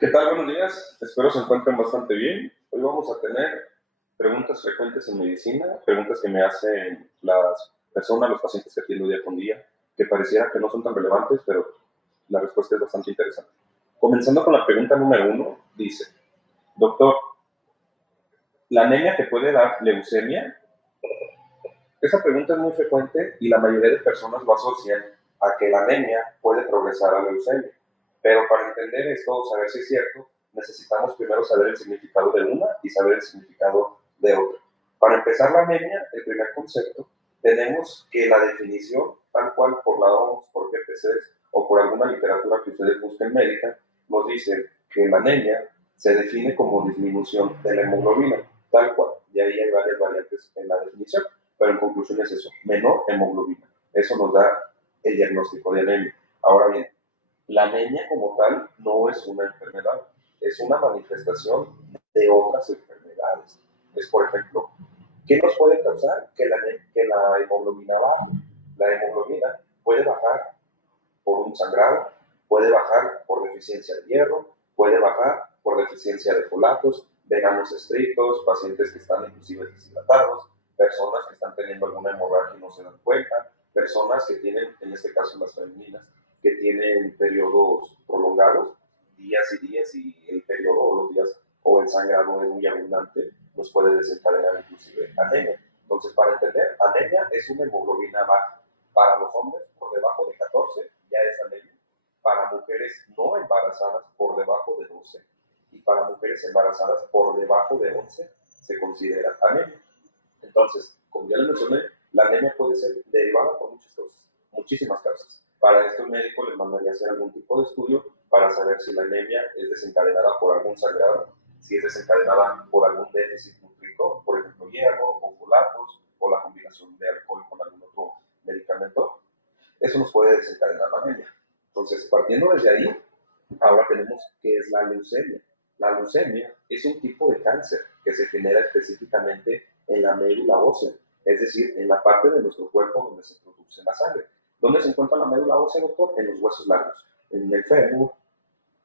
¿Qué tal? Buenos días. Espero se encuentren bastante bien. Hoy vamos a tener preguntas frecuentes en medicina, preguntas que me hacen las personas, los pacientes que atiendo día con día, que pareciera que no son tan relevantes, pero la respuesta es bastante interesante. Comenzando con la pregunta número 1, dice, doctor, ¿la anemia te puede dar leucemia? Esa pregunta es muy frecuente y la mayoría de personas lo asocian a que la anemia puede progresar a leucemia. Pero para entender esto, saber si es cierto, necesitamos primero saber el significado de una y saber el significado de otra. Para empezar la anemia, el primer concepto, tenemos que la definición, tal cual por la OMS, por GPCs o por alguna literatura que ustedes busquen médica, nos dice que la anemia se define como disminución de la hemoglobina, tal cual. Y ahí hay varias variantes en la definición, pero en conclusión es eso, menor hemoglobina. Eso nos da el diagnóstico de anemia. Ahora bien, la anemia como tal no es una enfermedad, es una manifestación de otras enfermedades. Es, por ejemplo, ¿qué nos puede causar que la hemoglobina baje? La hemoglobina puede bajar por un sangrado, puede bajar por deficiencia de hierro, puede bajar por deficiencia de folatos, veganos estrictos, pacientes que están inclusive deshidratados, personas que están teniendo alguna hemorragia y no se dan cuenta, personas que tienen, en este caso las femeninas, que tienen periodos prolongados, días y días, y el periodo o los días o el sangrado es muy abundante, nos puede desencadenar inclusive anemia. Entonces, para entender, anemia es una hemoglobina baja. Para los hombres, por debajo de 14 ya es anemia. Para mujeres no embarazadas, por debajo de 12. Y para mujeres embarazadas, por debajo de 11, se considera anemia. Entonces, como ya les mencioné, la anemia puede ser derivada por muchas causas, muchísimas causas. Para esto el médico les mandaría a hacer algún tipo de estudio para saber si la anemia es desencadenada por algún sangrado, si es desencadenada por algún déficit nutricio, por ejemplo hierro o folatos, o la combinación de alcohol con algún otro medicamento. Eso nos puede desencadenar la anemia. Entonces, partiendo desde ahí, ahora tenemos qué es la leucemia. La leucemia es un tipo de cáncer que se genera específicamente en la médula ósea, es decir, en la parte de nuestro cuerpo donde se produce la sangre. ¿Dónde se encuentra la médula ósea, doctor? En los huesos largos, en el fémur,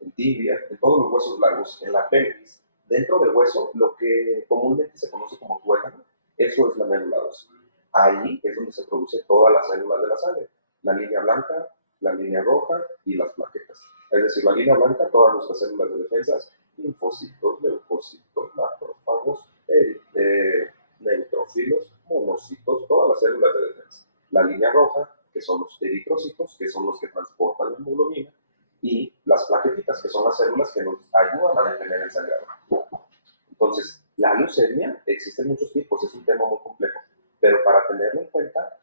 en tibia, en todos los huesos largos, en la pelvis. Dentro del hueso, lo que comúnmente se conoce como tuétano, eso es la médula ósea. Ahí es donde se produce todas las células de la sangre, la línea blanca, la línea roja y las plaquetas. Es decir, la línea blanca, todas nuestras células de defensas, linfocitos, leucocitos, macrófagos, neutrófilos, monocitos, todas las células de defensa. La línea roja, que son los eritrocitos, que son los que transportan la hemoglobina, y las plaquetitas, que son las células que nos ayudan a detener el sangrado. Entonces, la leucemia, existen muchos tipos, es un tema muy complejo, pero para tenerlo en cuenta,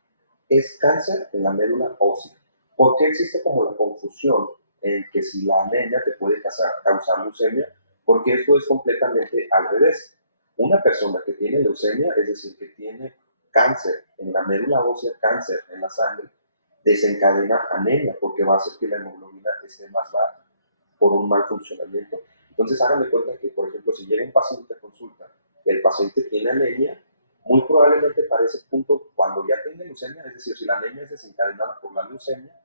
es cáncer en la médula ósea. ¿Por qué existe como la confusión en que si la anemia te puede causar leucemia? Porque esto es completamente al revés. Una persona que tiene leucemia, es decir, que tiene cáncer en la médula ósea, cáncer en la sangre, desencadena anemia porque va a hacer que la hemoglobina esté más baja por un mal funcionamiento. Entonces, hagan de cuenta que, por ejemplo, si llega un paciente a consulta, el paciente tiene anemia, muy probablemente para ese punto, cuando ya tiene leucemia, es decir, si la anemia es desencadenada por la leucemia,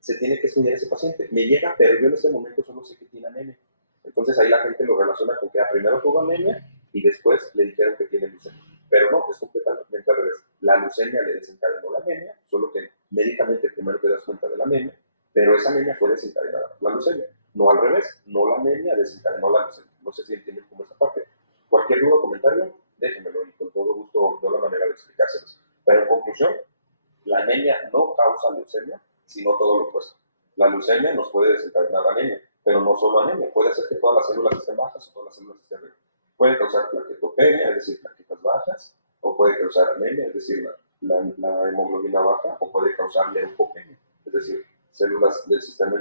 se tiene que estudiar ese paciente. Me llega, pero yo en este momento solo sé que tiene anemia. Entonces ahí la gente lo relaciona con que primero tuvo anemia y después le dijeron que tiene leucemia. Pero no, es completamente al revés. La leucemia le desencadenó la anemia, solo que médicamente primero te das cuenta de la anemia, pero esa anemia fue desencadenada por la leucemia. No al revés, no la anemia desencadenó la leucemia. No sé si entienden cómo esta parte. Cualquier duda o comentario, déjenmelo y con todo gusto doy la manera de explicárselos. Pero en conclusión, la anemia no causa leucemia, sino todo lo opuesto. La leucemia nos puede desencadenar anemia, pero no solo anemia, puede hacer que todas las células estén bajas o todas las células estén arriba. Puede causar plaquetopenia, es decir, plaquetas bajas, o puede causar anemia, es decir, la hemoglobina baja, o puede causar leucopenia, es decir, células del sistema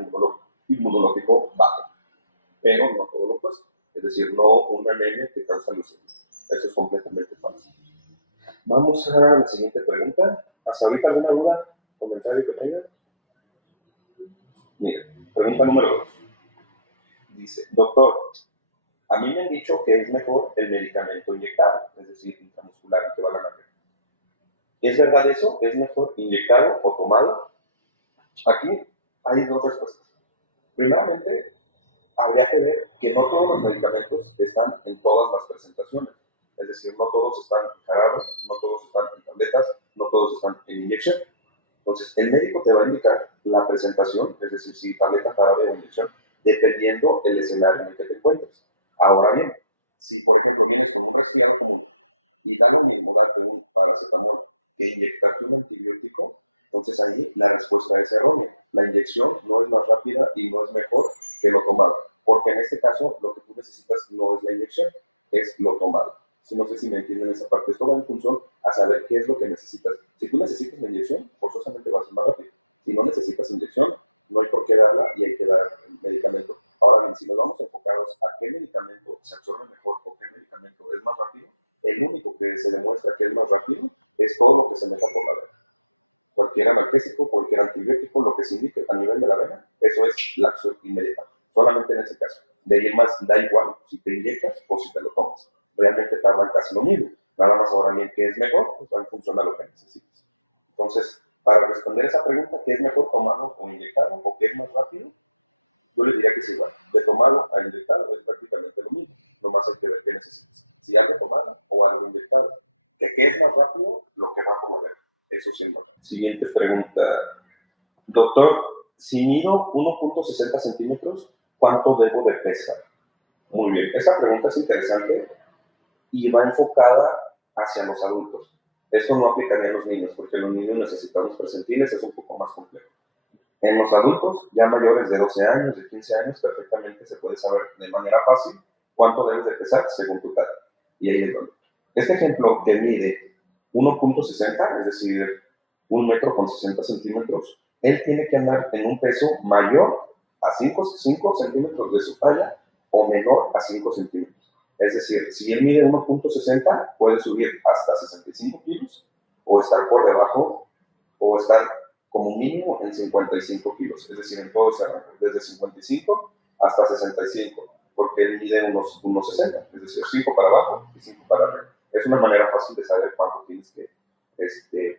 inmunológico bajo, pero no todo lo opuesto, es decir, no una anemia que causa leucemia. Eso es completamente falso. Vamos a la siguiente pregunta. ¿Hasta ahorita alguna duda, comentario que tengan? Mira, pregunta número 2. Dice, doctor, a mí me han dicho que es mejor el medicamento inyectado, es decir, intramuscular, que va a la nalga. ¿Es verdad eso? ¿Es mejor inyectado o tomado? Aquí hay dos respuestas. Primeramente, habría que ver que no todos los medicamentos están en todas las presentaciones. Es decir, no todos están en jarabe, no todos están en tabletas, no todos están en inyección. Entonces, el médico te va a indicar la presentación, es decir, si tableta, jarabe o inyección, dependiendo del escenario en el que te encuentres. Ahora bien, si por ejemplo vienes con un resfriado común y da lo mismo darte un paracetamol que inyectarte un antibiótico, entonces ahí la respuesta es errónea. La inyección no es más rápida y no es mejor que lo tomado, porque en este caso lo que tú necesitas no es la inyección, es lo tomado. No sé si me entienden esa parte. Esto va en función a saber qué es lo que necesitas. Si tú necesitas la inyección, forzosamente va a ser más rápido. Si no necesitas inyección, no hay por qué darla y hay que dar el medicamento. Ahora bien, si nos vamos enfocados a qué medicamento se absorbe mejor o qué medicamento es más rápido, el único que se demuestra que es más rápido es todo lo que se meta por la vena. Cualquier analgésico, cualquier antibiótico, lo que se indique a nivel de la vena, eso es la acción inmediata. Solamente en ese caso. De ahí en más, da igual si te inyectas o si te lo tomas. Realmente tardan casi lo mismo. Nada más ahora bien, ¿qué es mejor? Pues va en función a lo que necesites. Entonces, para responder esa pregunta, ¿qué es mejor tomado o inyectado o qué es más rápido? Yo les diría que es igual. De tomado a inyectado es prácticamente lo mismo. Nomás hay que ver qué necesitas. Si algo tomado o algo inyectado. ¿Qué es más rápido? Lo que va por la vena. Eso sí es más rápido. Siguiente pregunta. Doctor, si mido 1.60 centímetros, ¿cuánto debo de pesar? Muy bien. Esta pregunta es interesante y va enfocada hacia los adultos. Esto no aplicaría a los niños, porque los niños necesitamos presentiles, es un poco más complejo. En los adultos, ya mayores de 12 años, de 15 años, perfectamente se puede saber de manera fácil cuánto debes de pesar según tu talla. Y ahí es donde. Este ejemplo que mide 1.60, es decir, 1 metro con 60 centímetros, él tiene que andar en un peso mayor a 5 centímetros de su talla o menor a 5 centímetros. Es decir, si él mide 1.60, puede subir hasta 65 kilos o estar por debajo o estar como mínimo en 55 kilos, es decir, en todo ese rango, desde 55 hasta 65, porque él mide unos 60, es decir, 5 para abajo y 5 para arriba. Es una manera fácil de saber cuánto tienes que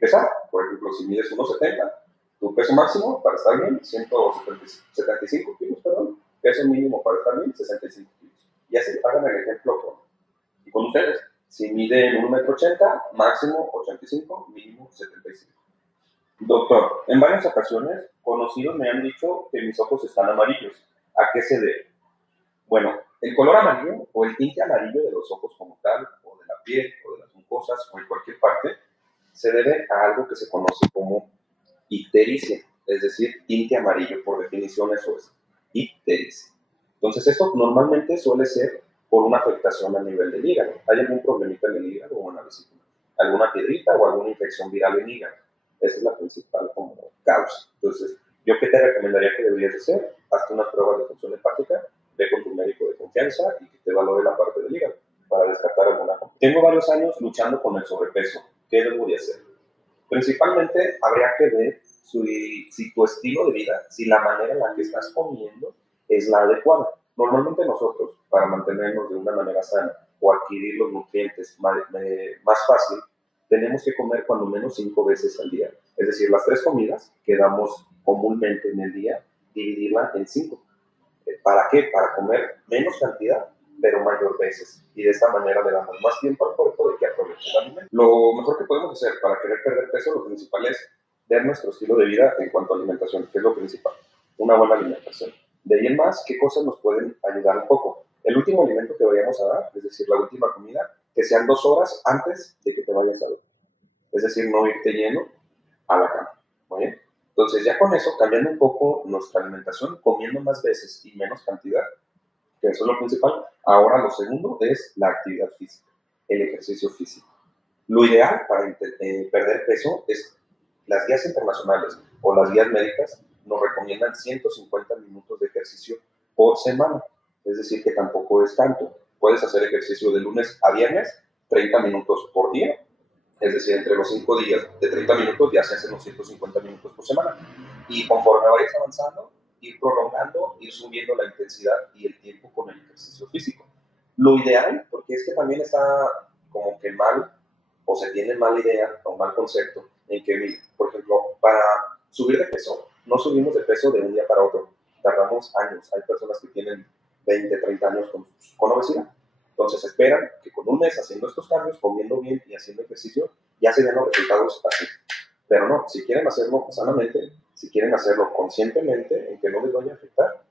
pesar. Por ejemplo, si mides 1,70, tu peso máximo para estar bien, 175 kilos, perdón, peso mínimo para estar bien, 65 kilos. Y así hagan el ejemplo con ustedes. Si miden 1,80 m, máximo 85, mínimo 75. Doctor, en varias ocasiones, conocidos me han dicho que mis ojos están amarillos. ¿A qué se debe? Bueno, el color amarillo o el tinte amarillo de los ojos como tal, o de la piel, o de las mucosas, o en cualquier parte, se debe a algo que se conoce como ictericia, es decir, tinte amarillo, por definición eso es, ictericia. Entonces, esto normalmente suele ser por una afectación a nivel del hígado. ¿Hay algún problemita en el hígado o en la vesícula? ¿Alguna piedrita o alguna infección viral en hígado? Esa es la principal como causa. Entonces, ¿yo qué te recomendaría que deberías hacer? Hazte unas pruebas de función hepática, ve con tu médico de confianza y que te valore la parte del hígado para descartar alguna. Tengo varios años luchando con el sobrepeso. ¿Qué debo de hacer? Principalmente habría que ver si tu estilo de vida, si la manera en la que estás comiendo es la adecuada. Normalmente nosotros, para mantenernos de una manera sana o adquirir los nutrientes más fácil, tenemos que comer cuando menos 5 veces al día. Es decir, las 3 comidas que damos comúnmente en el día, dividirla en 5. ¿Para qué? Para comer menos cantidad, pero mayor veces. Y de esta manera le damos más tiempo al cuerpo de que aproveche el alimento. Lo mejor que podemos hacer para querer perder peso, lo principal es ver nuestro estilo de vida en cuanto a alimentación, que es lo principal. Una buena alimentación. De ahí en más, ¿qué cosas nos pueden ayudar un poco? El último alimento que vayamos a dar, es decir, la última comida, que sean 2 horas antes de que te vayas a dormir. Es decir, no irte lleno a la cama. ¿Muy bien? Entonces, ya con eso, cambiando un poco nuestra alimentación, comiendo más veces y menos cantidad, que eso es lo principal. Ahora, lo segundo es la actividad física, el ejercicio físico. Lo ideal para perder peso es las guías internacionales o las guías médicas nos recomiendan 150 minutos de ejercicio por semana. Es decir, que tampoco es tanto. Puedes hacer ejercicio de lunes a viernes, 30 minutos por día. Es decir, entre los 5 días de 30 minutos ya se hacen los 150 minutos por semana. Y conforme vayas avanzando, ir prolongando, ir subiendo la intensidad y el tiempo con el ejercicio físico. Lo ideal, porque es que también está como que mal, o se tiene mala idea o mal concepto, en que, por ejemplo, para subir de peso, no subimos de peso de un día para otro, tardamos años. Hay personas que tienen 20, 30 años con obesidad. Entonces esperan que con un mes haciendo estos cambios, comiendo bien y haciendo ejercicio, ya se den los resultados así. Pero no, si quieren hacerlo sanamente, si quieren hacerlo conscientemente, en que no les vaya a afectar,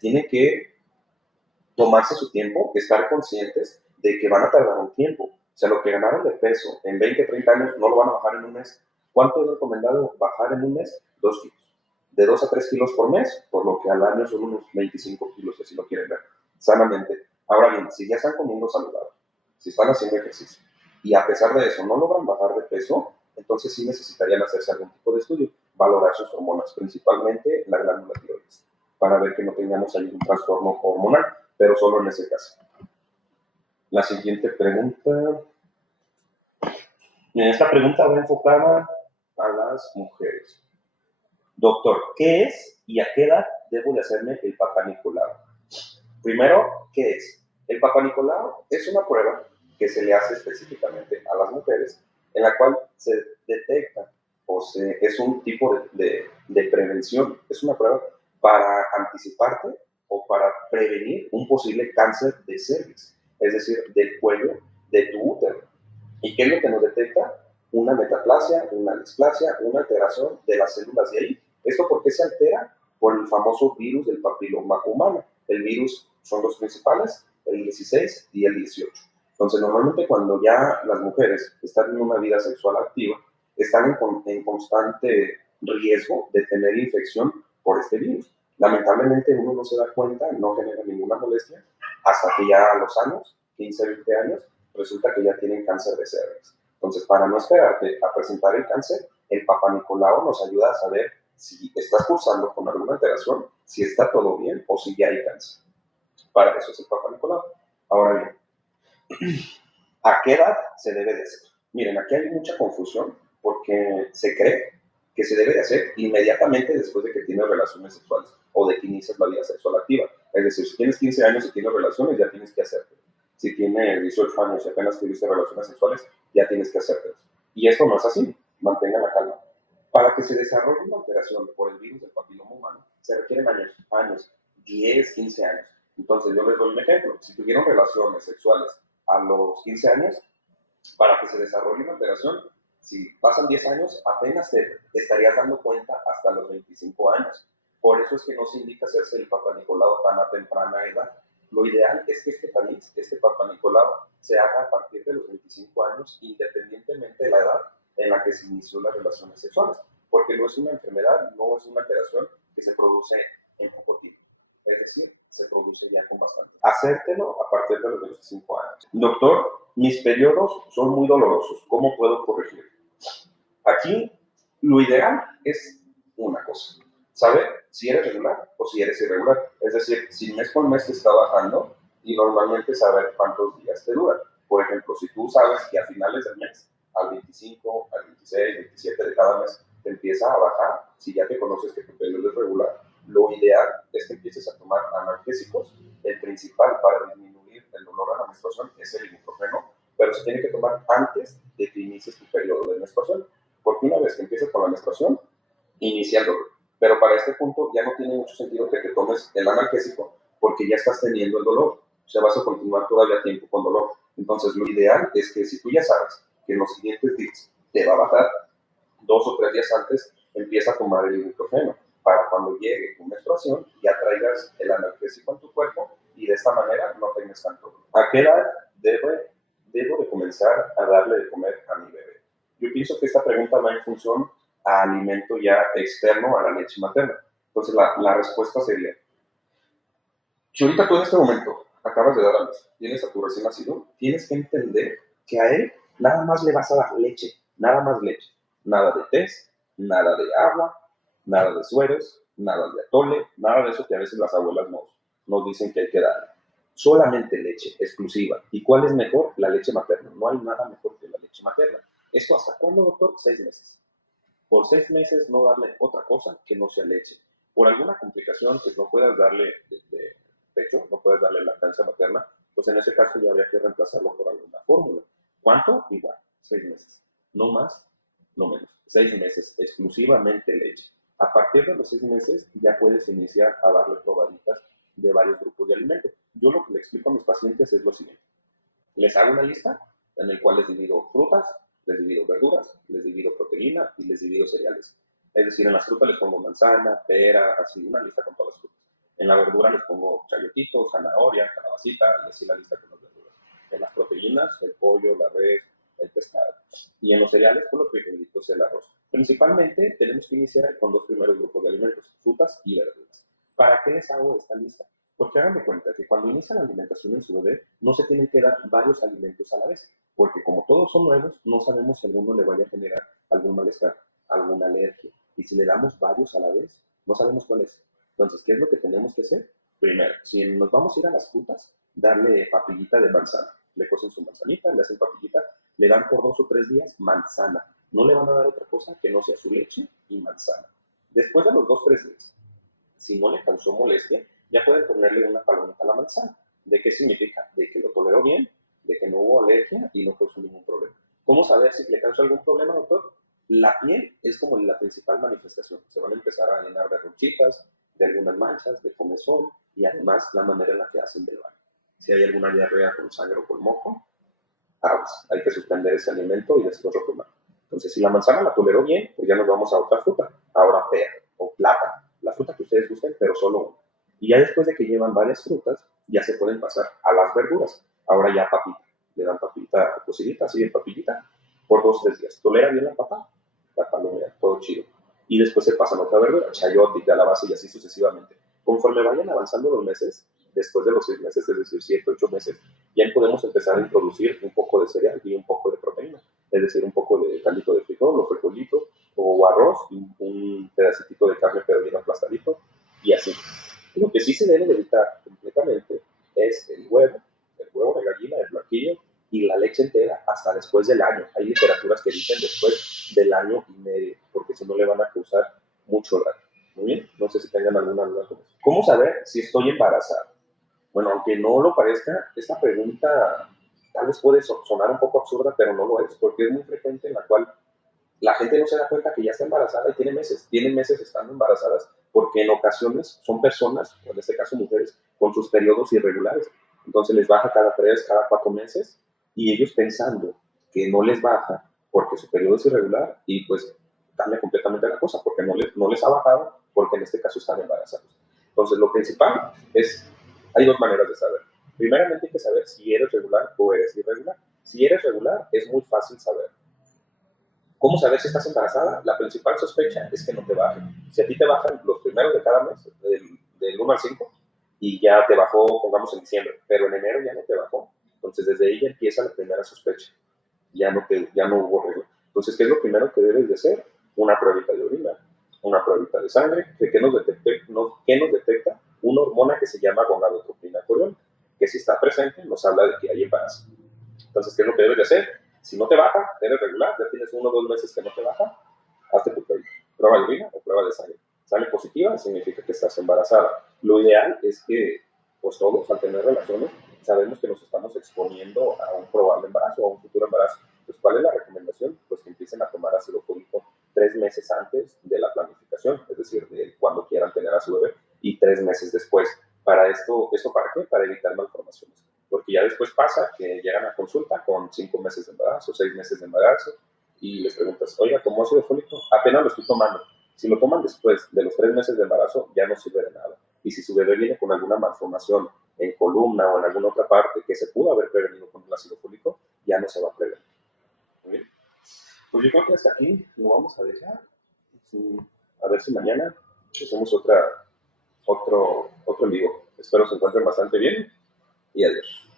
tienen que tomarse su tiempo, estar conscientes de que van a tardar un tiempo. O sea, lo que ganaron de peso en 20, 30 años no lo van a bajar en un mes. ¿Cuánto es recomendado bajar en un mes? 2 kilos. De 2 a 3 kilos por mes, por lo que al año son unos 25 kilos, si lo quieren ver, sanamente. Ahora bien, si ya están comiendo saludable, si están haciendo ejercicio, y a pesar de eso no logran bajar de peso, entonces sí necesitarían hacerse algún tipo de estudio, valorar sus hormonas, principalmente la glándula tiroides, para ver que no tengamos ahí un trastorno hormonal, pero solo en ese caso. La siguiente pregunta. Esta pregunta va enfocada a las mujeres. Doctor, ¿qué es y a qué edad debo de hacerme el Papá Nicolau? Primero, ¿qué es? El Papá Nicolau es una prueba que se le hace específicamente a las mujeres, en la cual se detecta es un tipo de prevención, es una prueba para anticiparte o para prevenir un posible cáncer de cervix, es decir, del cuello de tu útero. ¿Y qué es lo que nos detecta? Una metaplasia, una displasia, una alteración de las células de ahí. ¿Esto por qué se altera? Por el famoso virus del papiloma humano. El virus son los principales, el 16 y el 18. Entonces, normalmente cuando ya las mujeres están en una vida sexual activa, están en constante riesgo de tener infección por este virus. Lamentablemente uno no se da cuenta, no genera ninguna molestia, hasta que ya a los años, 15, 20 años, resulta que ya tienen cáncer de cervix. Entonces, para no esperarte a presentar el cáncer, el Papá Nicolau nos ayuda a saber si estás cursando con alguna alteración, si está todo bien o si ya hay cáncer. Para eso es el Papá Nicolau. Ahora bien, ¿a qué edad se debe de hacer? Miren, aquí hay mucha confusión porque se cree que se debe de hacer inmediatamente después de que tienes relaciones sexuales o de que inicias la vida sexual activa. Es decir, si tienes 15 años y tienes relaciones, ya tienes que hacerlo. Si tienes 18 años y apenas tuviste relaciones sexuales, ya tienes que hacerte eso. Y esto no es así, mantengan la calma. Para que se desarrolle una alteración por el virus del papiloma humano, se requieren años, 10, 15 años. Entonces, yo les doy un ejemplo. Si tuvieron relaciones sexuales a los 15 años, para que se desarrolle una alteración, si pasan 10 años, apenas te estarías dando cuenta hasta los 25 años. Por eso es que no se indica hacerse el Papá Nicolau tan a temprana edad. Lo ideal es que este Papá Nicolau se haga a partir de los 25 años, independientemente de la edad en la que se inició las relaciones sexuales, porque no es una enfermedad, no es una alteración que se produce en poco tiempo. Es decir, se produce ya con bastante. Hacértelo a partir de los 25 años. Doctor, mis periodos son muy dolorosos. ¿Cómo puedo corregir? Aquí, lo ideal es una cosa. Saber si eres regular o si eres irregular. Es decir, si mes con mes te está bajando y normalmente saber cuántos días te duran. Por ejemplo, si tú sabes que a finales del mes, al 25, al 26, 27 de cada mes, te empieza a bajar, si ya te conoces que tu periodo es regular, lo ideal es que empieces a tomar analgésicos. El principal para disminuir el dolor a la menstruación es el ibuprofeno, pero se tiene que tomar antes de que inicies tu periodo de menstruación, porque una vez que empieces con la menstruación, inicia el dolor. Pero para este punto ya no tiene mucho sentido que te tomes el analgésico porque ya estás teniendo el dolor. O sea, vas a continuar todavía tiempo con dolor. Entonces, lo ideal es que si tú ya sabes que en los siguientes días te va a bajar, 2 o 3 días antes, empieza a tomar el ibuprofeno para cuando llegue tu menstruación ya traigas el analgésico en tu cuerpo y de esta manera no tengas tanto dolor. ¿A qué edad debo de comenzar a darle de comer a mi bebé? Yo pienso que esta pregunta va en función a alimento ya externo a la leche materna. Entonces, la respuesta sería, si ahorita tú en este momento acabas de dar a luz, tienes a tu recién nacido, tienes que entender que a él nada más le vas a dar leche, nada más leche. Nada de test, nada de agua, nada de sueros, nada de atole, nada de eso que a veces las abuelas nos dicen que hay que dar. Solamente leche exclusiva. ¿Y cuál es mejor? La leche materna. No hay nada mejor que la leche materna. ¿Esto hasta cuándo, doctor? 6 meses. Por 6 meses no darle otra cosa que no sea leche. Por alguna complicación que no puedas darle de pecho, no puedes darle lactancia materna, pues en ese caso ya habría que reemplazarlo por alguna fórmula. ¿Cuánto? Igual, 6 meses. No más, no menos. 6 meses, exclusivamente leche. A partir de los 6 meses ya puedes iniciar a darle probaditas de varios grupos de alimentos. Yo lo que le explico a mis pacientes es lo siguiente. Les hago una lista en el cual les divido frutas, les divido verduras, les divido proteína y les divido cereales. Es decir, en las frutas les pongo manzana, pera, así, una lista con todas las frutas. En la verdura les pongo chayotitos, zanahoria, calabacita y así la lista con las verduras. En las proteínas, el pollo, la res, el pescado. Y en los cereales, con los frijolitos y el arroz. Principalmente tenemos que iniciar con dos primeros grupos de alimentos, frutas y verduras. ¿Para qué les hago esta lista? Porque hagan de cuenta que cuando inicia la alimentación en su bebé, no se tienen que dar varios alimentos a la vez, porque como todos son nuevos, no sabemos si alguno le vaya a generar algún malestar, alguna alergia. Y si le damos varios a la vez, no sabemos cuál es. Entonces, ¿qué es lo que tenemos que hacer? Primero, si nos vamos a ir a las frutas, darle papillita de manzana. Le cocen su manzanita, le hacen papillita, le dan por 2 o 3 días manzana. No le van a dar otra cosa que no sea su leche y manzana. Después de los 2 o 3 días, si no le causó molestia, ya pueden ponerle una palomita a la manzana. ¿De qué significa? De que lo toleró bien, de que no hubo alergia y no causó ningún problema. ¿Cómo saber si le causó algún problema, doctor? La piel es como la principal manifestación. Se van a empezar a llenar de ronchitas, de algunas manchas, de comezón y además la manera en la que hacen del baño. Si hay alguna diarrea con sangre o con moco, hay que suspender ese alimento y después retomar. Entonces, si la manzana la toleró bien, pues ya nos vamos a otra fruta. Ahora pera o plátano, la fruta que ustedes gusten, pero solo una. Y ya después de que llevan varias frutas, ya se pueden pasar a las verduras. Ahora ya papita. Le dan papita cocidita, así de papillita, por 2 o 3 días. Tolera bien la palomera, todo chido. Y después se pasan a otra verdura, chayote, calabaza y así sucesivamente. Conforme vayan avanzando los meses, después de los 6 meses, es decir, 7, 8 meses, ya podemos empezar a introducir un poco de cereal y un poco de proteína, es decir, un poco de caldito de frijol o frijolito o arroz y un pedacito de carne pero bien aplastadito y así. Lo que sí se debe de evitar completamente es el huevo de gallina, el blanquillo y la leche entera hasta después del año. Hay literaturas que dicen después del año y medio, porque si no le van a causar mucho daño. Muy bien, no sé si tengan alguna duda con eso. ¿Cómo saber si estoy embarazada? Bueno, aunque no lo parezca, esta pregunta tal vez puede sonar un poco absurda, pero no lo es, porque es muy frecuente en la cual la gente no se da cuenta que ya está embarazada y tienen meses estando embarazadas, porque en ocasiones son personas, en este caso mujeres, con sus periodos irregulares. Entonces les baja cada 3, cada 4 meses y ellos pensando que no les baja porque su periodo es irregular y pues cambia completamente la cosa, porque no les ha bajado porque en este caso están embarazados. Entonces lo principal es, hay dos maneras de saber. Primeramente hay que saber si eres regular o eres irregular. Si eres regular es muy fácil saber. ¿Cómo saber si estás embarazada? La principal sospecha es que no te bajen. Si a ti te bajan los primeros de cada mes, del 1 al 5, y ya te bajó, pongamos en diciembre, pero en enero ya no te bajó, entonces desde ahí ya empieza la primera sospecha. Ya no hubo regla. Entonces, ¿qué es lo primero que debes de hacer? Una pruebita de orina, una pruebita de sangre, que nos detecta una hormona que se llama gonadotropina coriónica, que si está presente nos habla de que hay embarazo. Entonces, ¿qué es lo que debes de hacer? Si no te baja, eres regular, ya tienes 1 o 2 meses que no te baja, hazte tu prueba de orina o prueba de sangre. Sale positiva, significa que estás embarazada. Lo ideal es que, pues todos, al tener relaciones, sabemos que nos estamos exponiendo a un probable embarazo, a un futuro embarazo. Pues, ¿cuál es la recomendación? Pues que empiecen a tomar ácido fólico 3 meses antes de la planificación, es decir, de cuando quieran tener a su bebé, y 3 meses después. Para esto ¿para qué? Para evitar malformaciones. Porque ya después pasa que llegan a consulta con 5 meses de embarazo, 6 meses de embarazo, y les preguntas, oiga, ¿tomó ácido fólico? Apenas lo estoy tomando. Si lo toman después de los 3 meses de embarazo, ya no sirve de nada. Y si su bebé viene con alguna malformación en columna o en alguna otra parte que se pudo haber prevenido con el ácido fólico, ya no se va a prevenir. Muy bien. Pues yo creo que hasta aquí lo vamos a dejar. A ver si mañana hacemos otro en vivo. Espero se encuentren bastante bien y adiós.